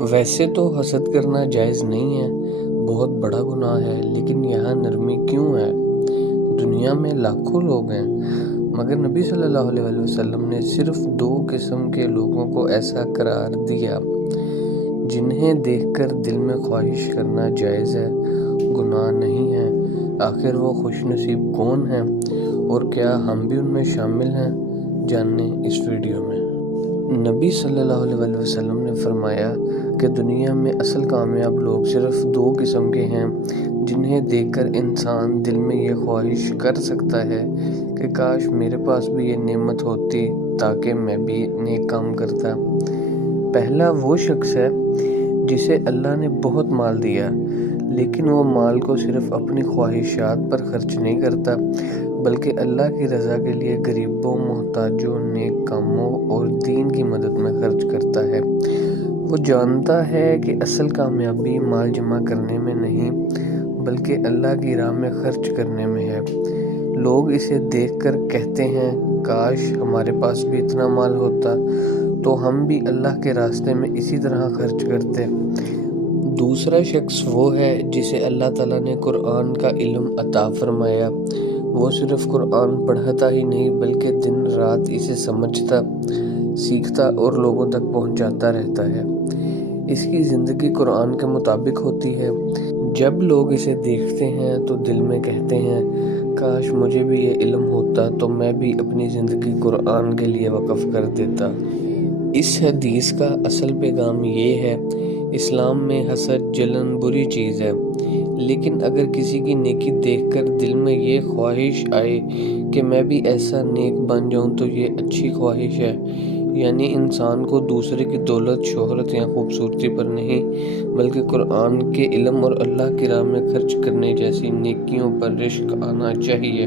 ویسے تو حسد کرنا جائز نہیں ہے، بہت بڑا گناہ ہے، لیکن یہاں نرمی کیوں ہے؟ دنیا میں لاکھوں لوگ ہیں، مگر نبی صلی اللہ علیہ وسلم نے صرف 2 قسم کے لوگوں کو ایسا قرار دیا جنہیں دیکھ کر دل میں خواہش کرنا جائز ہے، گناہ نہیں ہے۔ آخر وہ خوش نصیب کون ہیں اور کیا ہم بھی ان میں شامل ہیں؟ جانیں اس ویڈیو میں۔ نبی صلی اللہ علیہ وسلم نے فرمایا کہ دنیا میں اصل کامیاب لوگ صرف 2 قسم کے ہیں جنہیں دیکھ کر انسان دل میں یہ خواہش کر سکتا ہے کہ کاش میرے پاس بھی یہ نعمت ہوتی تاکہ میں بھی نیک کام کرتا۔ پہلا وہ شخص ہے جسے اللہ نے بہت مال دیا، لیکن وہ مال کو صرف اپنی خواہشات پر خرچ نہیں کرتا بلکہ اللہ کی رضا کے لیے غریبوں، محتاجوں، نیک کاموں اور دین کی مدد میں خرچ کرتا ہے۔ وہ جانتا ہے کہ اصل کامیابی مال جمع کرنے میں نہیں بلکہ اللہ کی راہ میں خرچ کرنے میں ہے۔ لوگ اسے دیکھ کر کہتے ہیں کاش ہمارے پاس بھی اتنا مال ہوتا تو ہم بھی اللہ کے راستے میں اسی طرح خرچ کرتے۔ دوسرا شخص وہ ہے جسے اللہ تعالیٰ نے قرآن کا علم عطا فرمایا۔ وہ صرف قرآن پڑھتا ہی نہیں بلکہ دن رات اسے سمجھتا، سیکھتا اور لوگوں تک پہنچاتا رہتا ہے۔ اس کی زندگی قرآن کے مطابق ہوتی ہے۔ جب لوگ اسے دیکھتے ہیں تو دل میں کہتے ہیں کاش مجھے بھی یہ علم ہوتا تو میں بھی اپنی زندگی قرآن کے لیے وقف کر دیتا۔ اس حدیث کا اصل پیغام یہ ہے، اسلام میں حسد، جلن بری چیز ہے، لیکن اگر کسی کی نیکی دیکھ کر دل میں یہ خواہش آئے کہ میں بھی ایسا نیک بن جاؤں تو یہ اچھی خواہش ہے۔ یعنی انسان کو دوسرے کی دولت، شہرت یا خوبصورتی پر نہیں بلکہ قرآن کے علم اور اللہ کی راہ میں خرچ کرنے جیسی نیکیوں پر رشک آنا چاہیے۔